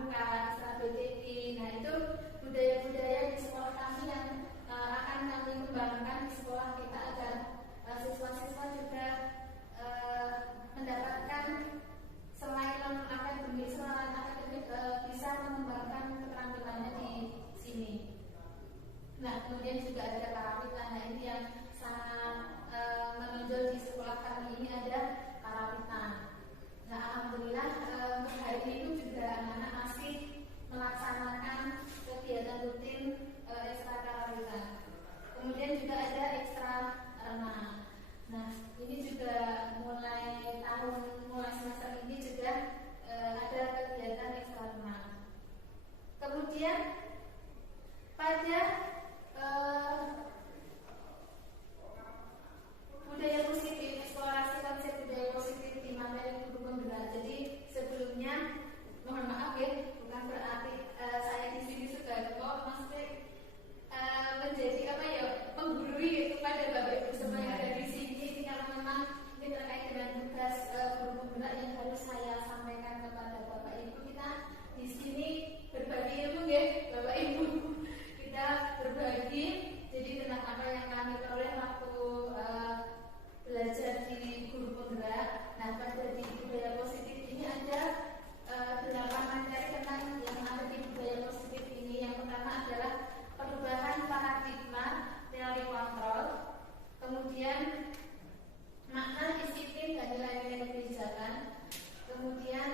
pramuka, ekstra BTI. Nah itu budaya-budaya di sekolah kami yang akan kami kembangkan di sekolah kita agar siswa-siswa juga mendapatkan selain akademik bisa mengembangkan keterampilannya di sini. Nah kemudian juga ada karawitan. Nah ini yang sangat menonjol di sekolah kami ini ada karawitan. Nah alhamdulillah hari ini juga anak-anak masih melaksanakan kegiatan rutin ekstra karawitan. Kemudian juga ada ekstra renang. Nah ini juga mulai semester ini juga ada kegiatan ekstra renang. Kemudian pada budaya positif, eksplorasi konsep budaya positif di materi guru penggerak. Jadi sebelumnya mohon maaf ya, bukan berarti saya di sini sudah maksudnya menjadi menggurui kepada Bapak Ibu semua yang ada di sini. Ini karena memang ini terkait dengan tugas guru penggerak yang harus saya sampaikan kepada Bapak Ibu. Kita di sini berbagi ilmu ya Bapak Ibu. Kita berbagi jadi tentang apa yang kami peroleh waktu belajar di guru penggerak. Nah pada di budaya positif ini ada 8 materi tentang yang ada di budaya positif ini. Yang pertama adalah perubahan paradigma teori kontrol, kemudian makna disiplin dan nilai-nilai kebijakan, kemudian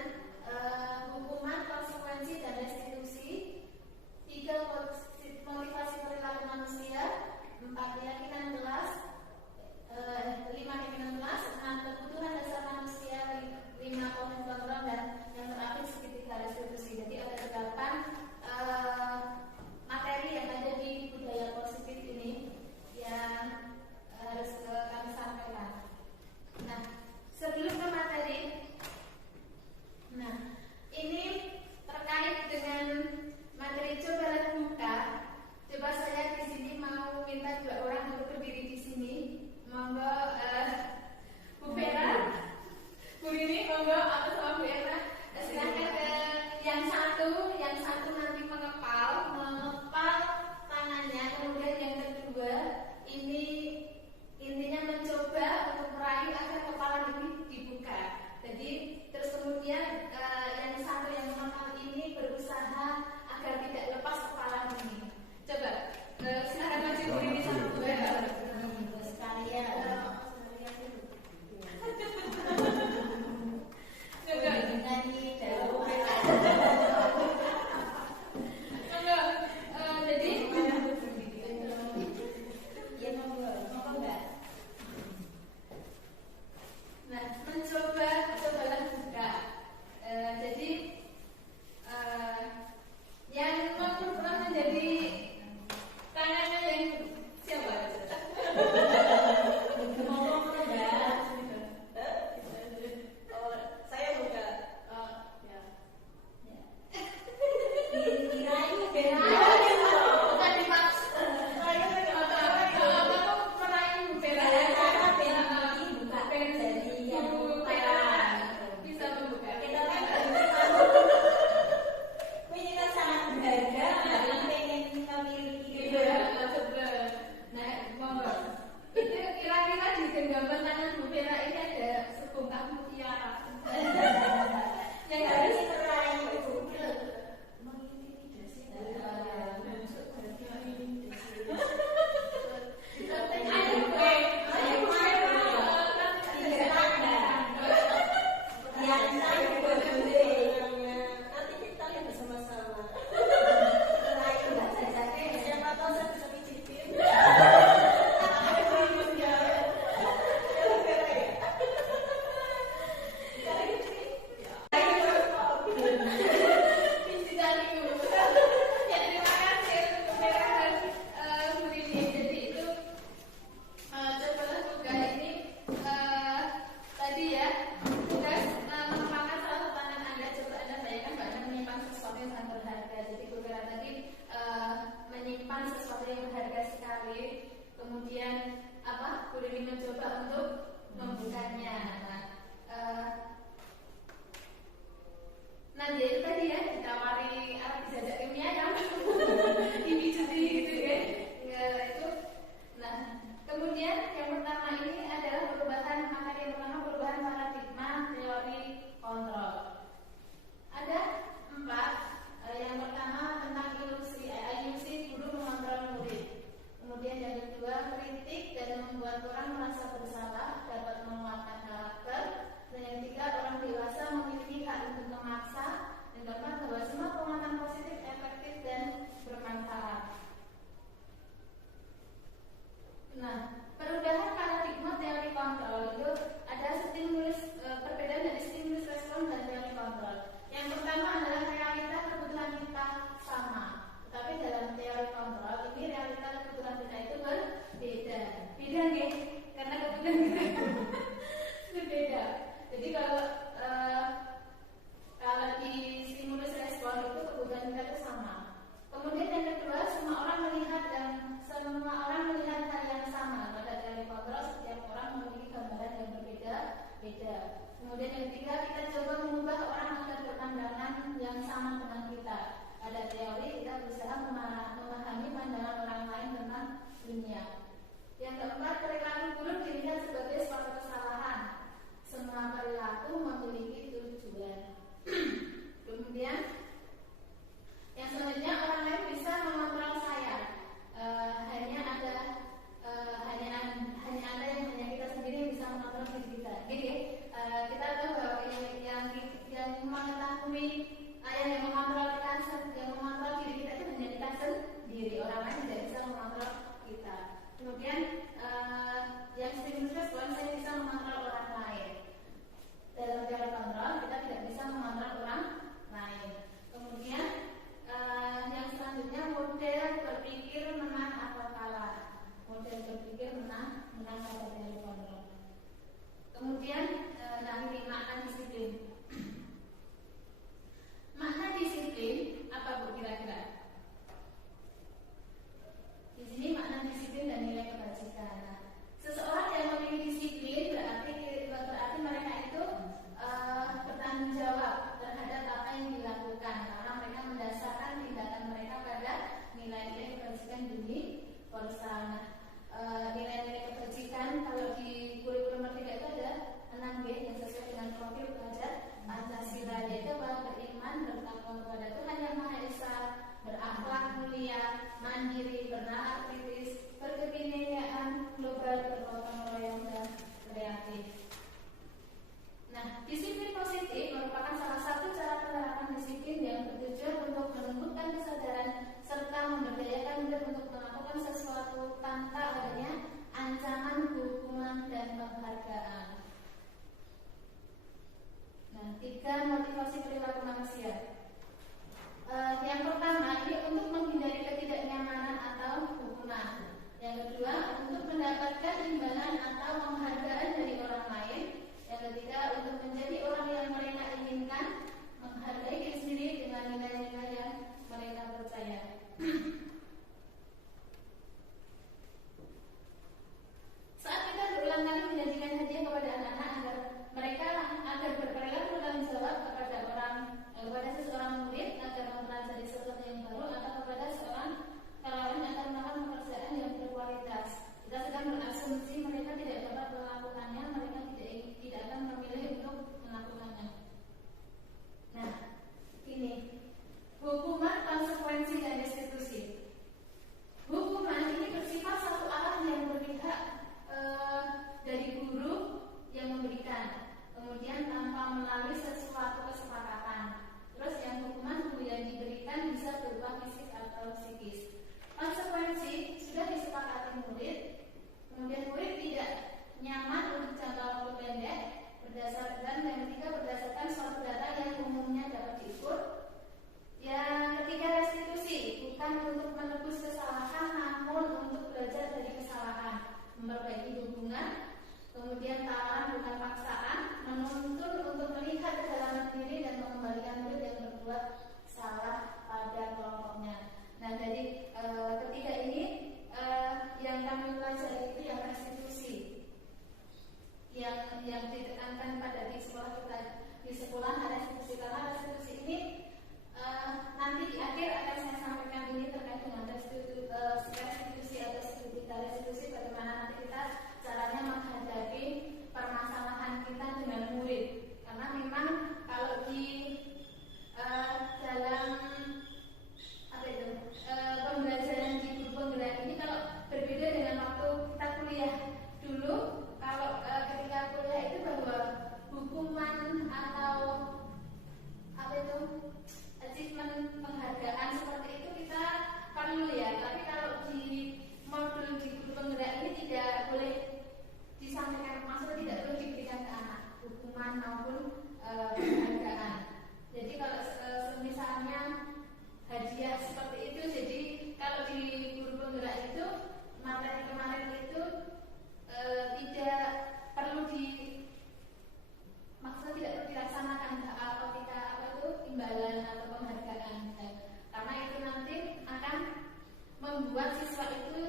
hukuman, konsekuensi dan restitusi, 3 motivasi perilaku manusia, 4 keyakinan kelas, 5 keyakinan kelas, 6 kebutuhan dasar manusia, 5 komponen kontrol, dan yang terakhir segitiga restitusi. Jadi ada 8 materi yang ada di budaya positif ini yang harus kami sampaikan. Nah, sebelum ke materi, nah ini terkait dengan materi cobalah buka. Coba saya di sini mau minta 2 orang untuk berdiri di sini. Monggo Bu Vera, Bu Rini, monggo atau sama Bu Era. Silakan yang satu nanti mengepal tangannya, kemudian yang kedua ini intinya mencoba untuk meraih agar kepala ini dibuka. Jadi terus kemudian yang satu yang mengepal ini berusaha agar tidak lepas kepala ini. Coba silakan maju Bu Rini sama Bu Era. Sekalian. Coba nyanyi jauh. Cobalah buka. Jadi yang pernah menjadi tangannya yang siapa? Saya buka. Ya. Bukan dipaksa. Yang harus teraih Nah, jadi hukuman dan penghargaan. Nah, 3 motivasi perilaku manusia. Yang pertama, ini untuk menghindari ketidaknyamanan atau hukuman. Yang kedua, untuk mendapatkan imbalan atau penghargaan dari orang lain. Yang ketiga, untuk menjadi orang yang mereka inginkan, menghargai diri sendiri dengan nilai-nilai yang mereka percaya. Saat kita berulang kali menjanjikan hadiah kepada anak-anak agar mereka berperilaku bertanggung jawab kepada seseorang murid agar mempelajari sesuatu yang baru atau kepada seorang karyawan agar melakukan pekerjaan yang berkualitas, kita sedang berasumsi mereka tidak dapat melakukannya, mereka tidak akan memilih untuk melakukannya. Nah, ini hukuman, konsekuensi, dan restitusi. Hukuman ini bersifat satu arah yang berpihak dari guru yang memberikan, kemudian tanpa melalui sesuatu kesepakatan. Terus yang hukuman yang diberikan bisa berupa fisik atau psikis. Konsekuensi sudah disepakati murid, kemudian murid tidak nyaman untuk jangka waktu pendek, dan yang ketiga berdasarkan suatu data yang umumnya dapat diukur. Yang ketiga restitusi, bukan untuk menebus kesalahan, namun untuk belajar dari kesalahan, memperbaiki hubungan, kemudian tawaran bukan paksaan, menuntun untuk melihat kedalaman diri dan mengembalikan murid yang berbuat salah pada kelompoknya. Nah, dari ketiga ini yang kami pelajari itu yang restitusi, yang ditekankan pada di sekolah kita, di sekolah restitusi, karena restitusi ini nanti di akhir akan saya sampaikan ini terkait dengan restitusi atau studi restitusi, bagaimana nanti kita caranya menghadapi permasalahan kita dengan murid. Karena memang kalau di dalam pembelajaran di grup penggerak ini kalau berbeda dengan waktu kita kuliah dulu, kalau ketika kuliah itu bahwa hukuman atau achievement, penghargaan seperti itu kita perlu ya, tapi kalau di modul di grup penggerak ini tidak boleh disampaikan, maksudnya tidak boleh diberikan ke anak hukuman maupun penghargaan. Jadi kalau misalnya hadiah seperti itu, jadi kalau di grup penggerak itu materi kemarin itu tidak perlu maksudnya tidak perlu dilaksanakan ketika imbalan atau penghargaan, karena itu nanti akan membuat siswa itu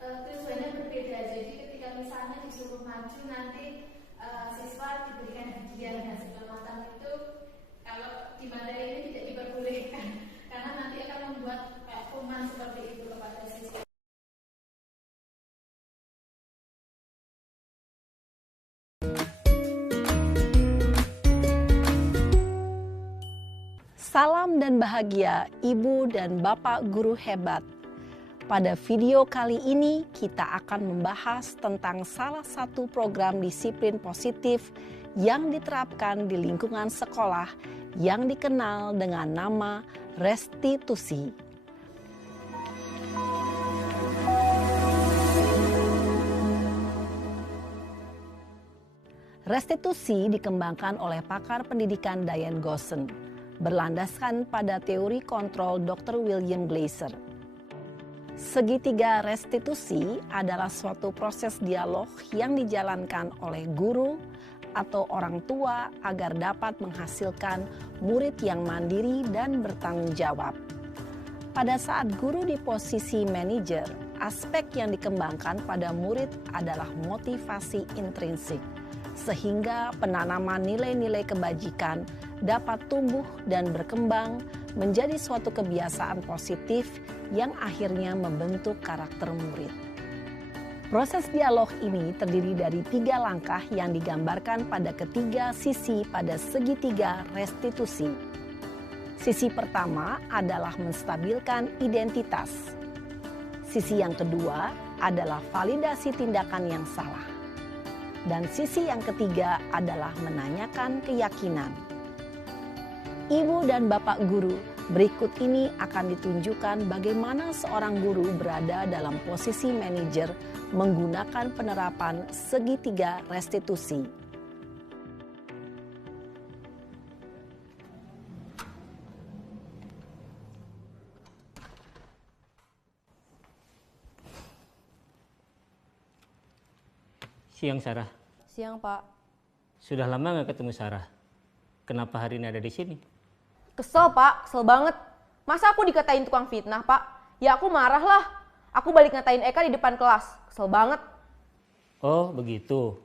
tujuannya berbeda. Jadi ketika misalnya disuruh maju nanti siswa diberikan hadiah dan segala macam itu, kalau di materi ini tidak diperbolehkan, karena nanti akan membuat hukuman seperti itu kepada siswa. Salam dan bahagia Ibu dan Bapak guru hebat. Pada video kali ini kita akan membahas tentang salah satu program disiplin positif yang diterapkan di lingkungan sekolah yang dikenal dengan nama restitusi. Restitusi dikembangkan oleh pakar pendidikan Diane Gosson, berlandaskan pada teori kontrol Dr. William Glasser. Segitiga restitusi adalah suatu proses dialog yang dijalankan oleh guru atau orang tua agar dapat menghasilkan murid yang mandiri dan bertanggung jawab. Pada saat guru di posisi manajer, aspek yang dikembangkan pada murid adalah motivasi intrinsik, sehingga penanaman nilai-nilai kebajikan dapat tumbuh dan berkembang menjadi suatu kebiasaan positif yang akhirnya membentuk karakter murid. Proses dialog ini terdiri dari 3 langkah yang digambarkan pada ketiga sisi pada segitiga restitusi. Sisi pertama adalah menstabilkan identitas. Sisi yang kedua adalah validasi tindakan yang salah. Dan sisi yang ketiga adalah menanyakan keyakinan. Ibu dan Bapak guru Berikut ini akan ditunjukkan bagaimana seorang guru berada dalam posisi manajer menggunakan penerapan segitiga restitusi. Siang, Sarah. Siang, Pak. Sudah lama nggak ketemu Sarah. Kenapa hari ini ada di sini? Kesel, Pak. Kesel banget. Masa aku dikatain tukang fitnah, Pak? Ya aku marah lah. Aku balik ngatain Eka di depan kelas. Kesel banget. Oh, begitu.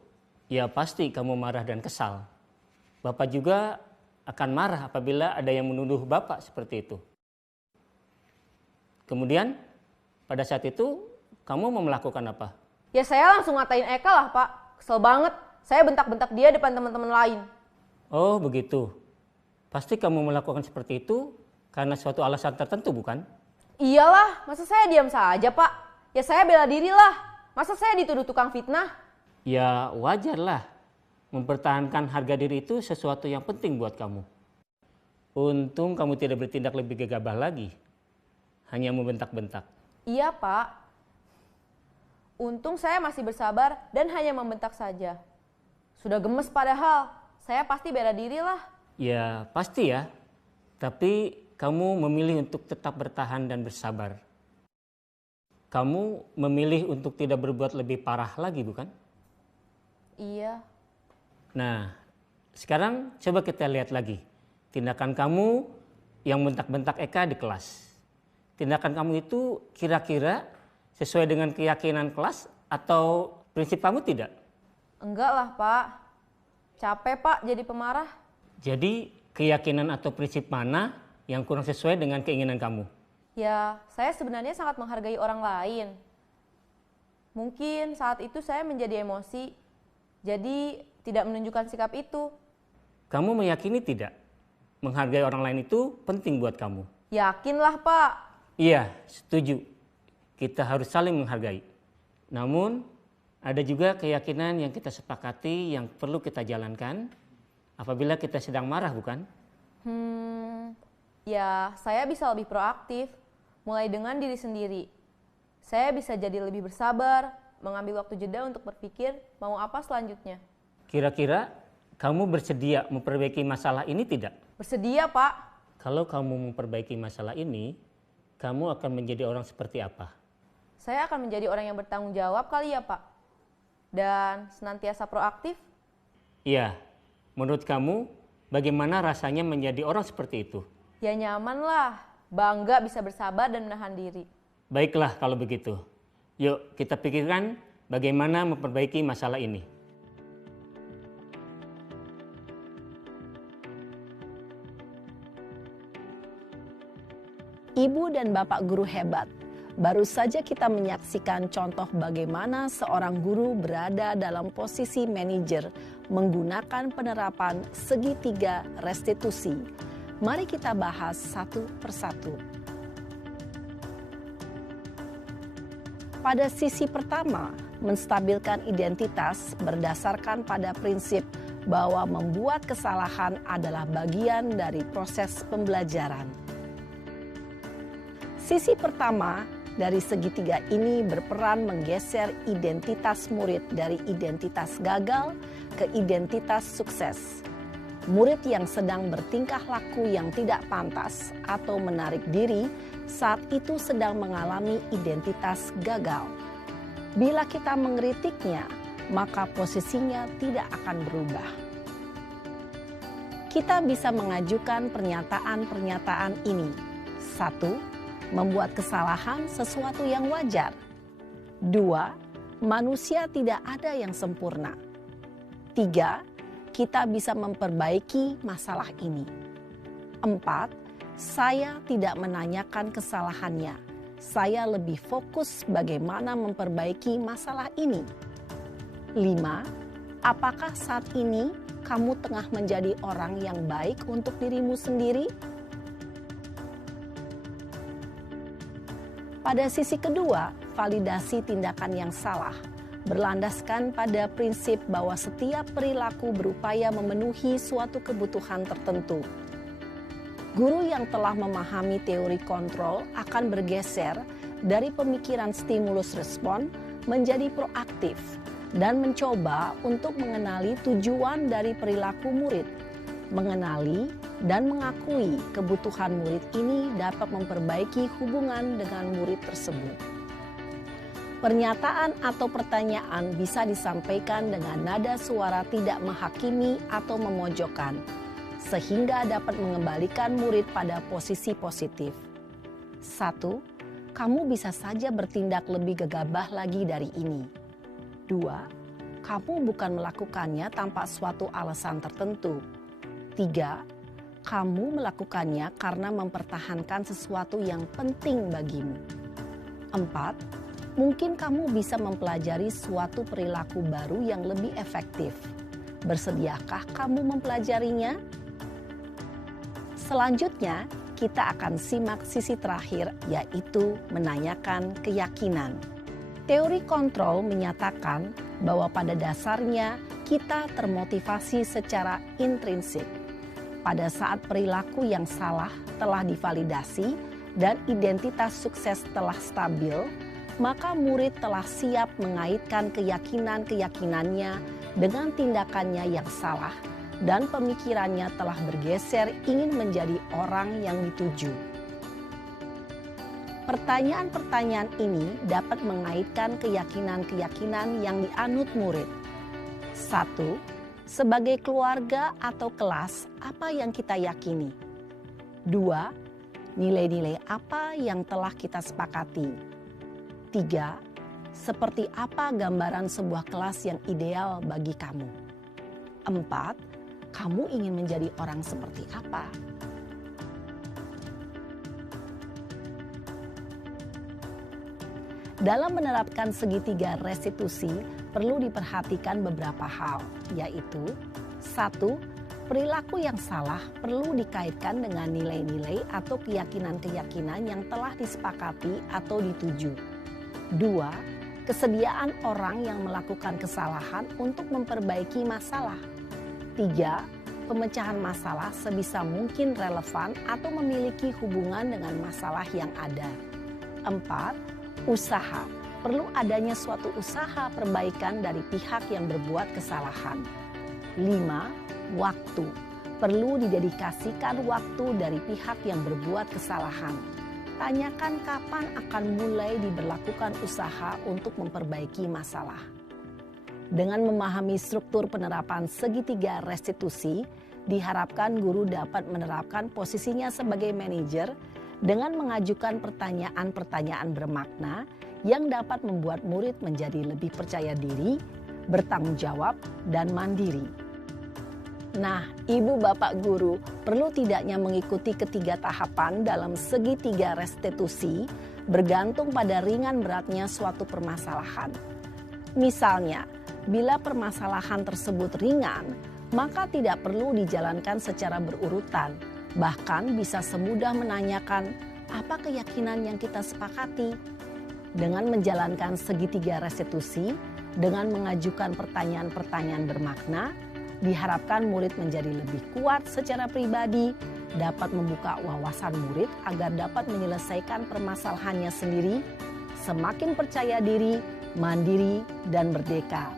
Ya pasti kamu marah dan kesal. Bapak juga akan marah apabila ada yang menuduh Bapak seperti itu. Kemudian, pada saat itu, kamu mau melakukan apa? Ya saya langsung ngatain Eka lah, Pak. Kesel banget. Saya bentak-bentak dia depan teman-teman lain. Oh, begitu. Pasti kamu melakukan seperti itu karena suatu alasan tertentu, bukan? Iyalah, masa saya diam saja, Pak? Ya saya bela diri lah. Masa saya dituduh tukang fitnah? Ya wajarlah. Mempertahankan harga diri itu sesuatu yang penting buat kamu. Untung kamu tidak bertindak lebih gegabah lagi. Hanya membentak-bentak. Iya, Pak. Untung saya masih bersabar dan hanya membentak saja. Sudah gemes padahal, saya pasti bela diri lah. Ya pasti ya, tapi kamu memilih untuk tetap bertahan dan bersabar. Kamu memilih untuk tidak berbuat lebih parah lagi, bukan? Iya. Nah, sekarang coba kita lihat lagi. Tindakan kamu yang bentak-bentak Eka di kelas. Tindakan kamu itu kira-kira sesuai dengan keyakinan kelas atau prinsip kamu tidak? Enggak lah, Pak. Capek, Pak, jadi pemarah. Jadi keyakinan atau prinsip mana yang kurang sesuai dengan keinginan kamu? Ya, saya sebenarnya sangat menghargai orang lain. Mungkin saat itu saya menjadi emosi, jadi tidak menunjukkan sikap itu. Kamu meyakini tidak? Menghargai orang lain itu penting buat kamu. Yakinlah, Pak. Iya, setuju. Kita harus saling menghargai. Namun, ada juga keyakinan yang kita sepakati yang perlu kita jalankan apabila kita sedang marah, bukan? Ya saya bisa lebih proaktif, mulai dengan diri sendiri. Saya bisa jadi lebih bersabar, mengambil waktu jeda untuk berpikir mau apa selanjutnya. Kira-kira kamu bersedia memperbaiki masalah ini tidak? Bersedia, Pak. Kalau kamu memperbaiki masalah ini, kamu akan menjadi orang seperti apa? Saya akan menjadi orang yang bertanggung jawab kali ya, Pak. Dan senantiasa proaktif. Iya, menurut kamu bagaimana rasanya menjadi orang seperti itu? Ya nyaman lah, bangga bisa bersabar dan menahan diri. Baiklah kalau begitu. Yuk kita pikirkan bagaimana memperbaiki masalah ini. Ibu dan Bapak guru hebat. Baru saja kita menyaksikan contoh bagaimana seorang guru berada dalam posisi manajer menggunakan penerapan segitiga restitusi. Mari kita bahas satu persatu. Pada sisi pertama, menstabilkan identitas berdasarkan pada prinsip bahwa membuat kesalahan adalah bagian dari proses pembelajaran. Sisi pertama dari segitiga ini berperan menggeser identitas murid dari identitas gagal ke identitas sukses. Murid yang sedang bertingkah laku yang tidak pantas atau menarik diri saat itu sedang mengalami identitas gagal. Bila kita mengkritiknya, maka posisinya tidak akan berubah. Kita bisa mengajukan pernyataan-pernyataan ini. 1. Membuat kesalahan sesuatu yang wajar. 2. Manusia tidak ada yang sempurna. 3. Kita bisa memperbaiki masalah ini. 4. Saya tidak menanyakan kesalahannya. Saya lebih fokus bagaimana memperbaiki masalah ini. 5. Apakah saat ini kamu tengah menjadi orang yang baik untuk dirimu sendiri? Pada sisi kedua, validasi tindakan yang salah berlandaskan pada prinsip bahwa setiap perilaku berupaya memenuhi suatu kebutuhan tertentu. Guru yang telah memahami teori kontrol akan bergeser dari pemikiran stimulus respon menjadi proaktif dan mencoba untuk mengenali tujuan dari perilaku murid. Mengenali dan mengakui kebutuhan murid ini dapat memperbaiki hubungan dengan murid tersebut. Pernyataan atau pertanyaan bisa disampaikan dengan nada suara tidak menghakimi atau memojokkan, sehingga dapat mengembalikan murid pada posisi positif. 1. Kamu bisa saja bertindak lebih gegabah lagi dari ini. 2. Kamu bukan melakukannya tanpa suatu alasan tertentu. 3. Kamu melakukannya karena mempertahankan sesuatu yang penting bagimu. 4. Mungkin kamu bisa mempelajari suatu perilaku baru yang lebih efektif. Bersediakah kamu mempelajarinya? Selanjutnya, kita akan simak sisi terakhir, yaitu menanyakan keyakinan. Teori kontrol menyatakan bahwa pada dasarnya kita termotivasi secara intrinsik. Pada saat perilaku yang salah telah divalidasi dan identitas sukses telah stabil, maka murid telah siap mengaitkan keyakinan-keyakinannya dengan tindakannya yang salah dan pemikirannya telah bergeser ingin menjadi orang yang dituju. Pertanyaan-pertanyaan ini dapat mengaitkan keyakinan-keyakinan yang dianut murid. 1. Sebagai keluarga atau kelas, apa yang kita yakini? 2. Nilai-nilai apa yang telah kita sepakati? 3. Seperti apa gambaran sebuah kelas yang ideal bagi kamu? 4. Kamu ingin menjadi orang seperti apa? Dalam menerapkan segitiga restitusi, perlu diperhatikan beberapa hal, yaitu 1. Perilaku yang salah perlu dikaitkan dengan nilai-nilai atau keyakinan-keyakinan yang telah disepakati atau dituju. 2. Kesediaan orang yang melakukan kesalahan untuk memperbaiki masalah. 3. Pemecahan masalah sebisa mungkin relevan atau memiliki hubungan dengan masalah yang ada. 4. Usaha. Perlu adanya suatu usaha perbaikan dari pihak yang berbuat kesalahan. 5. Waktu. Perlu didedikasikan waktu dari pihak yang berbuat kesalahan. Tanyakan kapan akan mulai diberlakukan usaha untuk memperbaiki masalah. Dengan memahami struktur penerapan segitiga restitusi, diharapkan guru dapat menerapkan posisinya sebagai manajer dengan mengajukan pertanyaan-pertanyaan bermakna yang dapat membuat murid menjadi lebih percaya diri, bertanggung jawab, dan mandiri. Nah, Ibu Bapak Guru perlu tidaknya mengikuti ketiga tahapan dalam segitiga restitusi bergantung pada ringan beratnya suatu permasalahan. Misalnya, bila permasalahan tersebut ringan, maka tidak perlu dijalankan secara berurutan. Bahkan bisa semudah menanyakan apa keyakinan yang kita sepakati. Dengan menjalankan segitiga restitusi, dengan mengajukan pertanyaan-pertanyaan bermakna, diharapkan murid menjadi lebih kuat secara pribadi, dapat membuka wawasan murid agar dapat menyelesaikan permasalahannya sendiri, semakin percaya diri, mandiri, dan merdeka.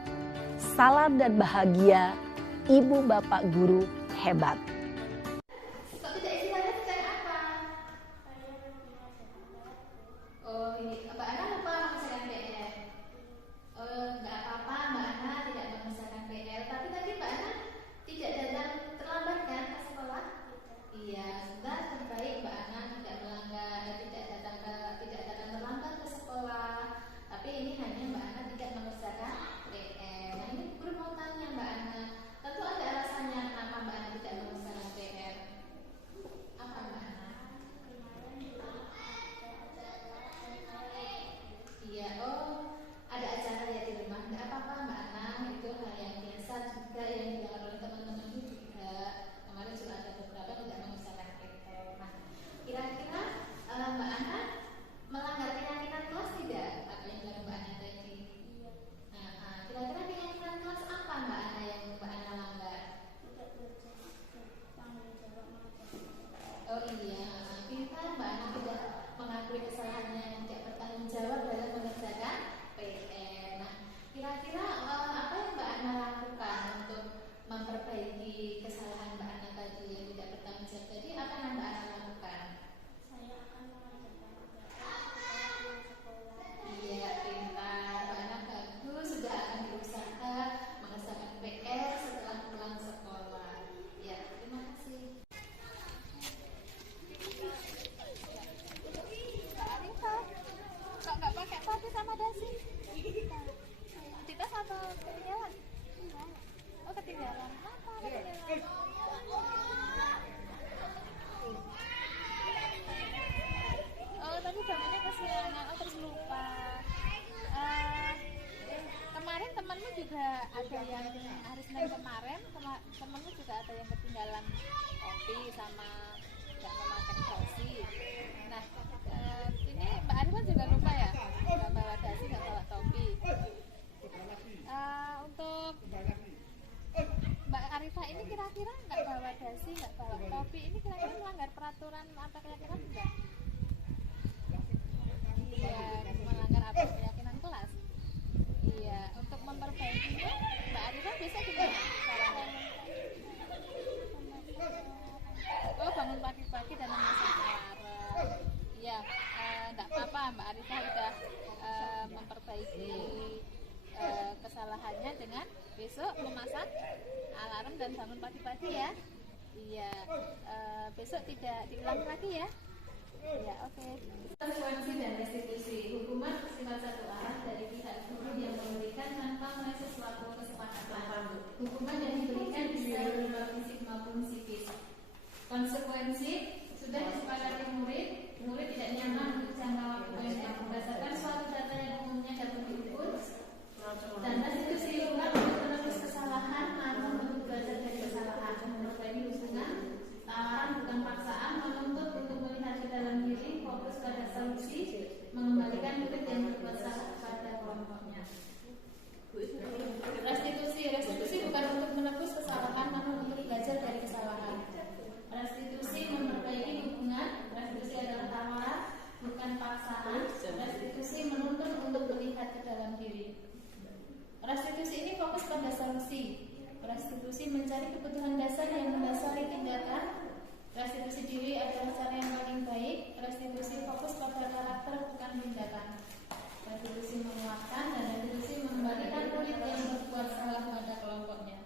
Salam dan bahagia, Ibu Bapak Guru hebat. Kok tidak istilahnya sedang apa? Oh ini, Mbak Ana lupa mengerjakan PR. Nggak apa-apa, Mbak Ana tidak mengerjakan PR. Tapi tadi Mbak Ana tidak datang terlambat kan ke sekolah? Iya, sudah terbaik Mbak Ana tidak datang terlambat ke sekolah. Tapi ini hanya Mbak Ana tidak mengerjakan PR. Nah ini guru mau tanya Mbak Ana, tentu ada alasannya kenapa Mbak Ana tidak mengerjakan sama nggak memakai dasi. Nah, ini Mbak Arifah juga lupa ya, nggak bawa dasi, nggak bawa topi. Untuk Mbak Arifah ini kira-kira nggak bawa dasi, nggak bawa topi, ini kira-kira melanggar peraturan atau keyakinan enggak? Iya, melanggar apa, keyakinan kelas? Iya, untuk memperbaikinya Mbak Arifah bisa gimana caranya? Oh, bangun pagi-pagi dan memasang alarm. Iya, enggak apa-apa, Mbak Arifah udah memperbaiki kesalahannya dengan besok memasang alarm dan bangun pagi-pagi ya. Iya, besok tidak diulang lagi ya. Ya, oke. Konsekuensi dan restitusi. Hukuman bersifat satu arah dari pihak guru yang memberikan tanpa melalui sesuatu kesepakatan. Hukuman yang diberikan bisa berupa fisik maupun psikis. Konsekuensi sudah disepakati murid tidak nyaman untuk jangka waktu pendek berdasarkan suatu data yang umumnya dapat diukur. Dan restitusi bukan untuk menebus kesalahan, namun untuk belajar dari kesalahan, memperbaiki hubungan. Tawaran bukan paksaan, menuntut untuk melihat ke dalam diri, fokus pada solusi, mengembalikan murid yang berbuat salah pada kelompoknya. Restitusi bukan untuk menebus kesalahan, namun untuk belajar dari kesalahan. Restitusi memperbaiki hubungan. Restitusi adalah tawaran, bukan paksaan. Restitusi menuntut untuk melihat ke dalam diri. Restitusi ini fokus pada solusi. Restitusi mencari kebutuhan dasar yang mendasari tindakan. Restitusi diri adalah cara yang paling baik. Restitusi fokus pada karakter, bukan tindakan. Restitusi menguatkan dan restitusi mengembalikan murid yang berbuat salah pada kelompoknya.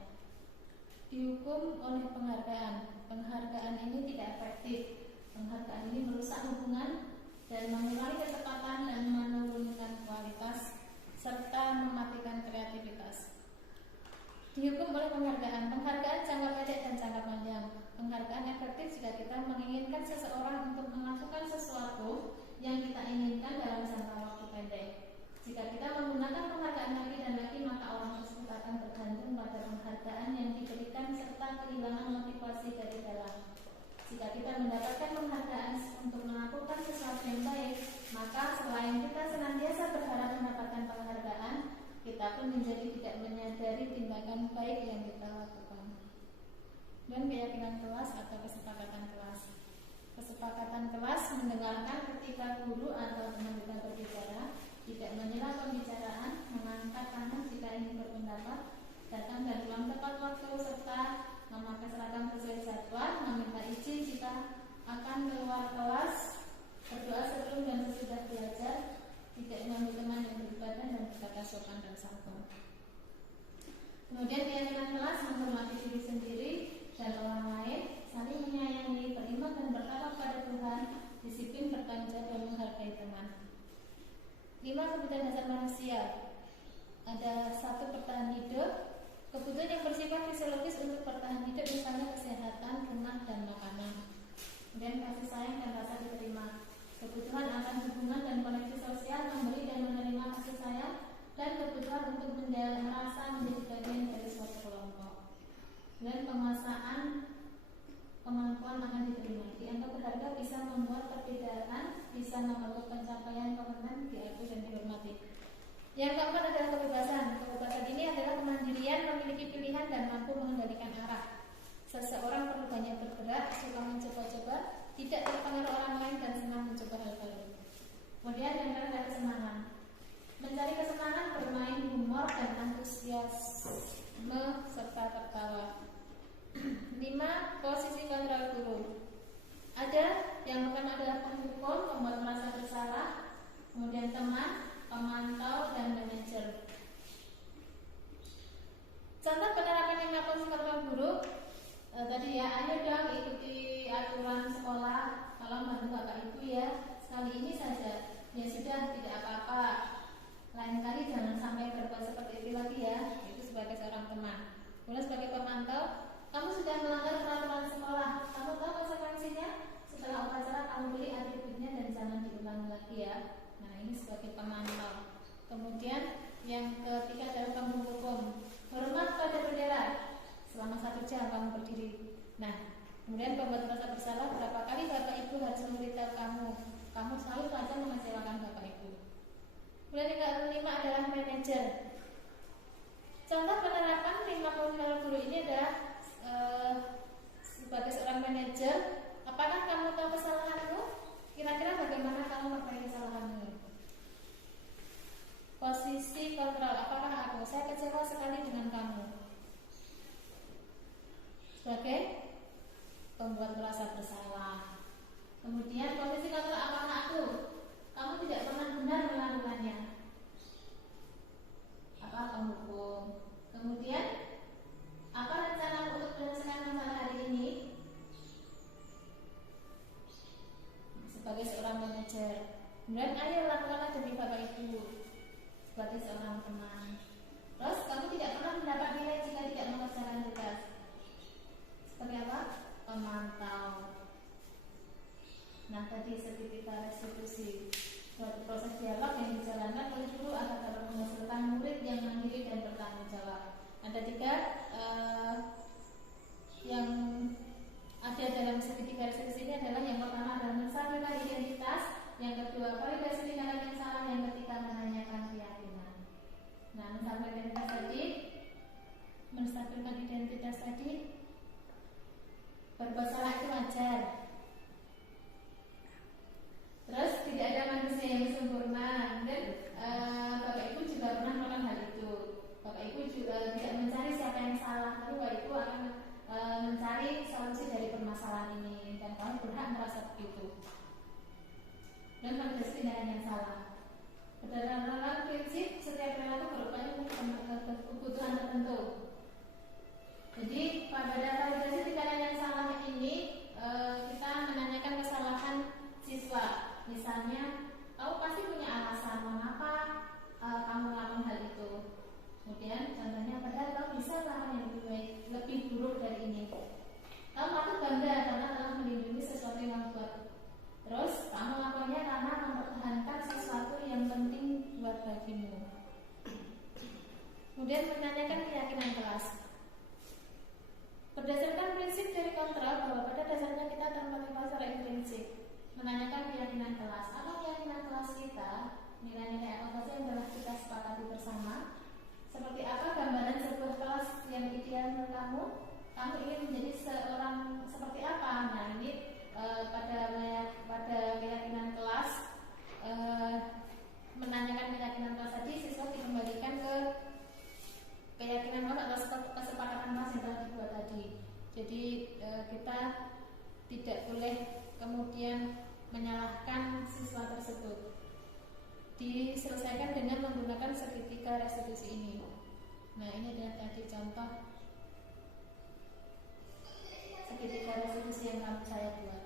Dihukum oleh penghargaan. Penghargaan ini tidak efektif. Penghargaan ini merusak hubungan dan mengurangi kecepatan dan menurunkan kualitas serta mematikan kreativitas. Dihukum oleh penghargaan. Penghargaan jangka pendek dan jangka panjang. Penghargaan efektif jika kita menginginkan seseorang untuk melakukan sesuatu yang kita inginkan dalam jangka waktu pendek. Jika kita menggunakan penghargaan lagi dan lagi, maka orang tersebut akan bergantung pada penghargaan yang diberikan serta kehilangan motivasi dari dalam. Jika kita mendapatkan penghargaan untuk melakukan sesuatu yang baik, maka selain kita senantiasa berharap mendapatkan penghargaan, kita pun menjadi tidak menyadari tindakan baik yang kita lakukan. Dan keyakinan kelas atau kesepakatan kelas. Kesepakatan kelas mendengarkan ketika guru atau teman kita berbicara, tidak menyela pembicaraan, mengangkat tangan jika ingin berpendapat, datang dan pulang tepat waktu, serta memakai seragam sesuai jadwal, meminta izin jika akan keluar kelas, berdoa sebelum dan sesudah belajar, tidak mengambil teman yang beribadah dan berkata sopan dan santun. Kemudian keyakinan kelas menghormati diri sendiri dan orang lain, saling menyayangi, beriman dan bertakwa pada Tuhan, disiplin, bertanggung jawab dan menghargai teman. 5. Kebutuhan dasar manusia. Ada 1. Bertahan hidup. Kebutuhan yang bersifat fisiologis untuk bertahan hidup, misalnya kesehatan, rumah, dan makanan. Kemudian kasih sayang dan rasa diterima. Kebutuhan akan hubungan dan koneksi sosial, memberi dan menerima kasih sayang, dan kebutuhan untuk merasa menjadi bagian dari suatu kelompok. Dan penguasaan kemampuan akan diterima. Dianggap berharga, bisa membuat perbedaan, bisa membantu pencapaian komitmen, diakui dan dihormati. Yang keempat adalah kebebasan. Kebebasan ini adalah kemandirian, memiliki pilihan dan mampu mengendalikan arah. Seseorang perlu banyak bergerak, suka mencoba-coba, tidak terpengaruh orang lain dan senang mencoba hal baru. Kemudian yang terakhir kesenangan. Mencari kesenangan, bermain, humor dan antusiasme serta tertawa. 5. Posisi kontrol guru. Ada yang pertama adalah penghukum, membuat merasa bersalah, kemudian teman, pemantau, dan manajer. Contoh penerapan 5 posisi kontrol guru. Tadi ya, ayo dong ikuti aturan sekolah, kalau bantu bapak ibu ya, sekali ini saja, ya sudah, tidak apa-apa. Lain kali jangan sampai berbuat seperti itu lagi ya. Itu sebagai seorang teman. Kemudian sebagai pemantau, kamu sudah melanggar peraturan sekolah, kamu tahu konsekuensinya. Setelah upacara kamu beli atributnya dan jangan diulangi lagi ya. Nah, ini sebagai pemantau. Kemudian yang ketiga adalah penghukum. Hormat pada bendera selama 1 jam kamu berdiri. Nah, kemudian pembuat merasa bersalah, berapa kali Bapak Ibu harus memberitahu kamu? Kamu selalu saja mengecewakan Bapak Ibu. Kemudian yang kelima adalah manajer. Contoh penerapan 5 model guru ini adalah sebagai seorang manajer, apakah kamu tahu kesalahanmu? Kira-kira bagaimana kamu memperbaiki kesalahanmu? Posisi kontrol, apakah aku? Saya kecewa sekali dengan kamu. Sebagai pembuat merasa bersalah. Kemudian posisi kontrol, apakah aku? Kamu tidak pernah benar melakukannya. Apa penghukum? Kemudian apa rencana untuk menyelesaikan masalah hari ini? Sebagai seorang manajer. Kemudian ayo lakukanlah demi Bapak Ibu. Sebagai seorang teman. Terus kamu tidak pernah mendapat nilai jika tidak mengerjakan tugas. Sebagai apa? Pemantau. Nah tadi segitiga restitusi, suatu proses dialog yang dijalankan oleh guru agar dapat menghasilkan murid yang mandiri dan bertanggung jawab. Ada 3 yang ada dalam segitiga restitusi ini adalah yang pertama adalah menstabilkan identitas, yang kedua validasi tindakan yang salah, yang ketiga menanyakan keyakinan. Nah menstabilkan identitas tadi, berbuat salah itu wajar. Terus tidak ada manusia yang sempurna. Dan Bapak Ibu juga pernah melakukan hal itu. Bapak Ibu juga tidak mencari siapa yang salah, tapi Bapak Ibu akan mencari solusi dari permasalahan ini, dan kamu berhak merasa begitu. Dan validasi tindakan yang salah. Berdasarkan prinsip setiap perilaku berupaya untuk kebutuhan tertentu. Jadi pada validasi tindakan yang salah ini kita menanyakan kesalahan siswa. Misalnya, kamu pasti punya alasan mengapa kamu melakukan hal itu. Kemudian contohnya, padahal kamu bisa melakukan yang lebih baik, lebih buruk dari ini. Kamu patut bangga karena telah melindungi sesuatu yang kamu buat. Terus kamu melakukannya karena mempertahankan sesuatu yang penting buat bagimu. Kemudian menanyakan keyakinan kelas. Berdasarkan prinsip dari kontrol bahwa pada dasarnya kita termotivasi oleh prinsip. Menanyakan keyakinan kelas. Apa keyakinan kelas kita? Nilai-nilai apa saja yang telah kita sepakati bersama? Seperti apa gambaran sebuah kelas yang ideal menurut kamu? Kamu ingin menjadi seorang seperti apa? Nah ini pada keyakinan kelas, menanyakan keyakinan kelas tadi, siswa dikembalikan ke keyakinan kelas atau kesepakatan kelas yang telah dibuat tadi. Jadi kita tidak boleh kemudian menyalahkan siswa tersebut. Diselesaikan dengan menggunakan segitiga restitusi ini. Nah ini adalah tadi contoh segitiga restitusi yang saya buat.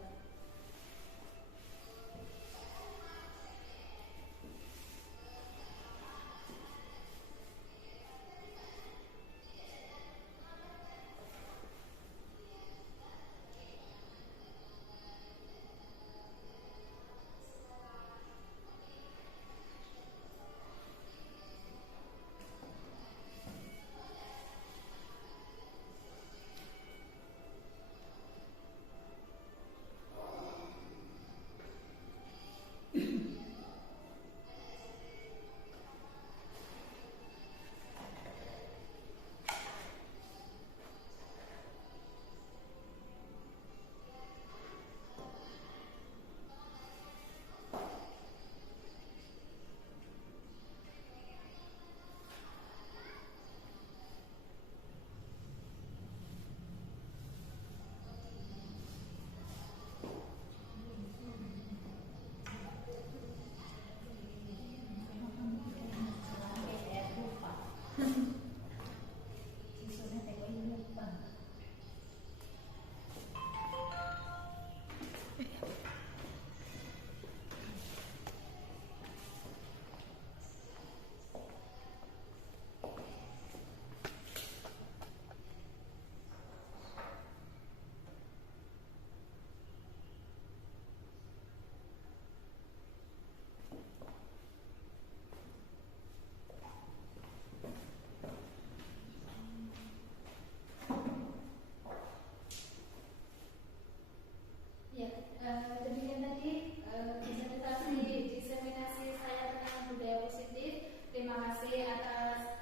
Ya, demikian tadi presentasi diseminasi saya tentang budaya positif. Terima kasih atas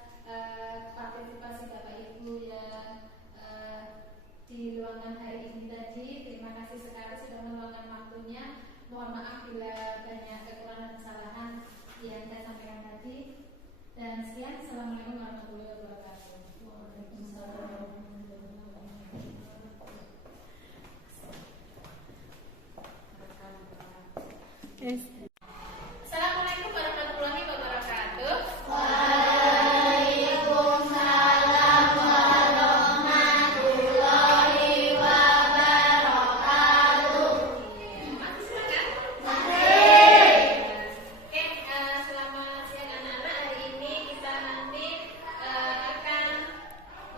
partisipasi Bapak Ibu yang diluangkan hari ini tadi. Terima kasih sekali sudah meluangkan waktunya. Mohon maaf bila banyak kekurangan dan kesalahan yang saya sampaikan tadi. Dan sekian, Assalamualaikum warahmatullahi wabarakatuh. Waalaikumsalam. Assalamualaikum warahmatullahi wabarakatuh. Waalaikumsalam warahmatullahi wabarakatuh. Mati silakan. Oke, selamat siang anak-anak. Hari ini kita nanti akan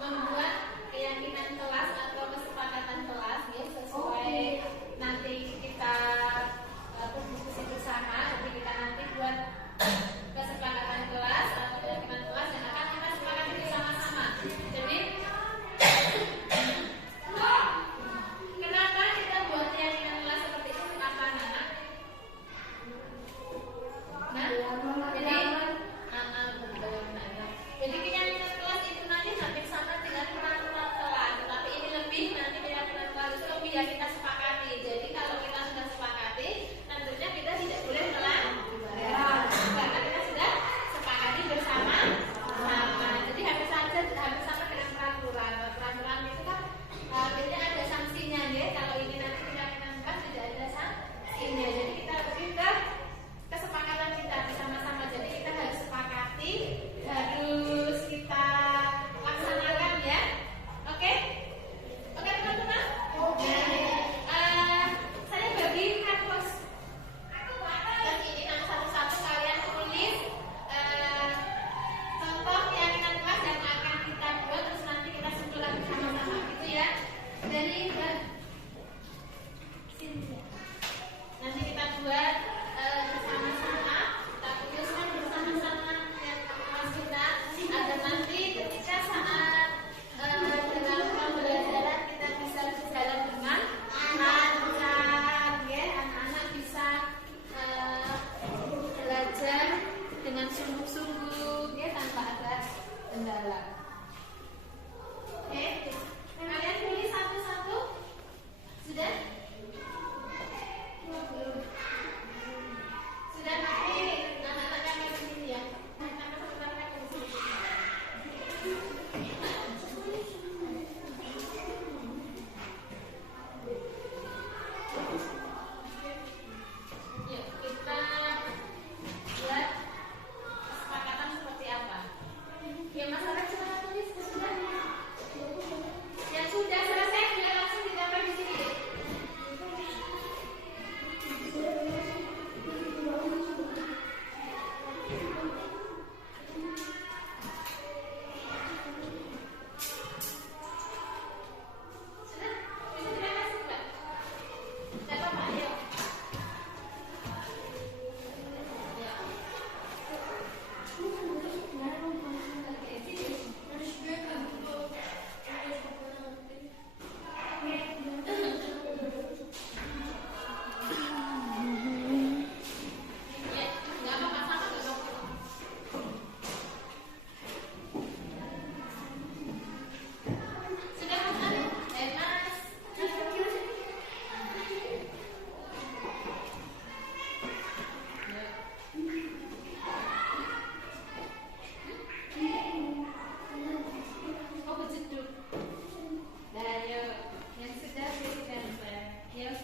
membuat keyakinan kelas atau kesepakatan kelas ya, sesuai nanti kita berdiskusi bersama. Jadi kita nanti buat kesepakatan kelas atau keyakinan kelas yang akan kita sepakati bersama-sama. Jadi kenapa kita buat keyakinan kelas seperti itu? Apa anak? Jadi keyakinan kelas itu nanti hampir sama dengan peraturan kelas, tetapi ini lebih nanti keyakinan kelas itu lebih yang kita sepakati. Jadi kalau kita sudah sepakati, tentunya kita tidak boleh melanggar karena kita sudah sepakati bersama. Jadi hampir sama dengan peraturan. Peraturan itu kan biasanya ada sanksinya ya. Kalau ini nanti keyakinan kelas tidak ada sanksinya. Jadi kita lebih ke kesepakatan kita bersama-sama. Jadi kita harus sepakati, harus kita laksanakan ya. Oke? Oke teman-teman? Saya bagi kampus. Dan ini nanti satu-satu kalian tulis contoh keyakinan kelas yang akan kita buat, terus nanti kita simpulkan bersama-sama gitu ya. Dari Cynthia. Nanti kita buat bersama-sama, kita tuliskan bersama-sama kelas kita, agar nanti ketika saat dalam pembelajaran kita bisa berjalan dengan lancar ya, anak-anak bisa belajar dengan sungguh-sungguh ya, tanpa ada kendala. Oke, kalian tulis satu-satu. Sudah? Sudah nanti anak-anak kami di sini ya. Anak-anak sebentar kami di sini. Yuk, kita buat kesepakatan seperti apa? Ya, masalah silakan tulis sudah. Yang sudah selesai sudah langsung didapat di sini. Sudah? Bisa terima kasih, Mbak. Tidak apa-apa, ayo. Ya. Ya, nggak apa-apa, sama nggak apa-apa. Sudah Mas Ari? Mas. Oh, berjeduk. Nah, yuk. Yang sudah silakan, Mbak. Yuk.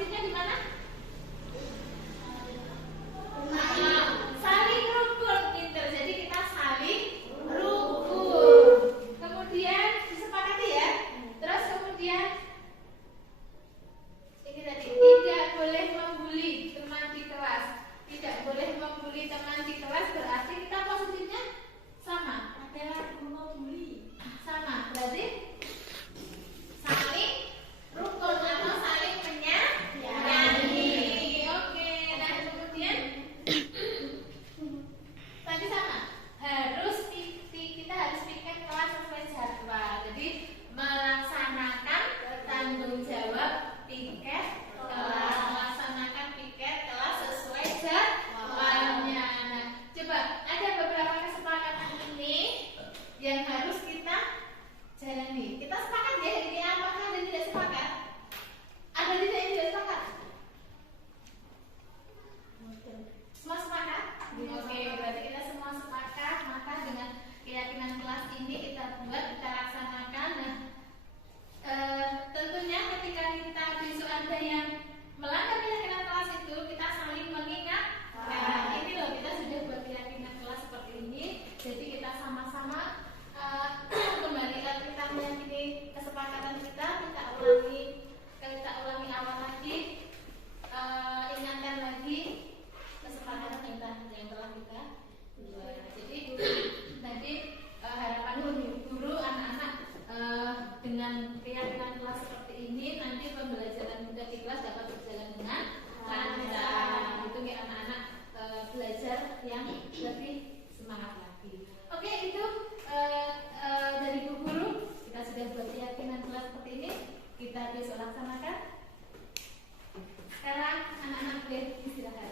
positifnya di mana?